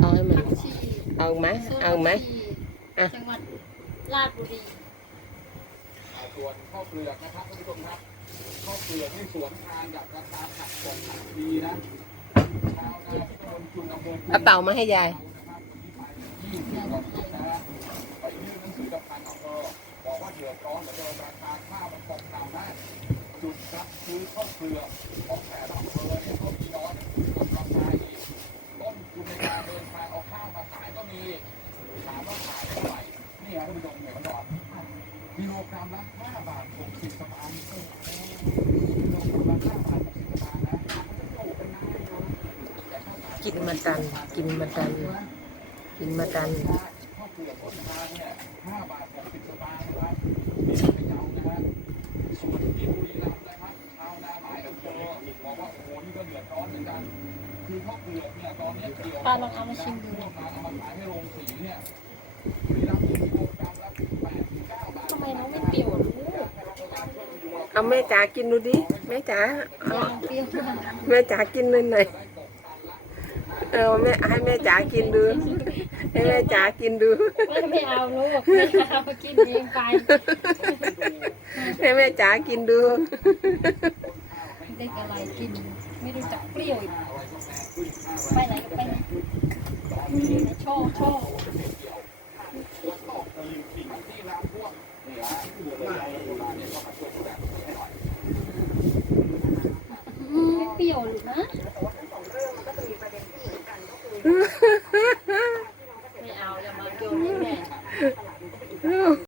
เอาให้มันผักชีเอาไหมส้มเอาไหมผักชีอะจังหวัดราชบุรีอ่าส่วนข้าวเปลือกนะครับท่านผู้ชมครับข้าวเปลือกนี่สวนทางกับราคาผักสดผักดีนะชาวนาที่ตำบลจุนอำเภอจุนเอาเป่ามาให้ยายนะครับวันที่ไปยี่สิบกว่าคนนะฮะไปยื่นหนังสือกับทางอำเภอบอกว่าเดือดร้อนเหลือเกินราคาข้าวมันตกต่ำมากจุดรับซื้อข้าวเปลือกของแต่ละอำเภอเนี่ยก็มีน้อยกดราคาอีกต้นทุนในการเดินทางเอาข้าวมาขายก็มี ถามว่าขายเท่าไหร่นี่ฮะท่านผู้ชมเหนือดอนกิโลกรัมละ5บาท60สตางค์กิโลกรัมละ5บาท60สตางค์นะโอ้โหเป็นน้ำเลยนะแต่ข้าวสารกินมาดัน กินมาดัน กินมาดันข้าวเปลือกต้นทางเนี่ย5บาท60สตางค์นะครับนี่เป็นเจ้านะฮะส่วนที่บุรีรัมย์นะครับชาวนาหลายอำเภอบอกว่าโอ้โหนี่ก็เดือดร้อนเหมือนกันคือข้าวเปลือกเนี่ยตอนนี้เกี่ยวป้าลองเอามาชิมดูเอามาขายให้โรงสี เนี่ยบุรีรัมย์กิโลกรัมละ8ถึง9บาททำไมน้องไม่เปรี้ยวลูกเอาแม่จ๋ากินดูดิแม่จ๋าเอายางเปรี้ยวมากแม่จ๋ากินเลยหน่อยเออแม่ให้แม่จ๋ากินดู ให้แม่จ๋ากินดู ไม่ไม่เอาลูกไม่เอากินเองไปให้แม่จ๋ากินดู เด็กอะไรกิน ไม่รู้จักเปรี้ยวอีกไปไหนก็ไปไหนโชว์โชว์ไเปรี้ยวหรือนะ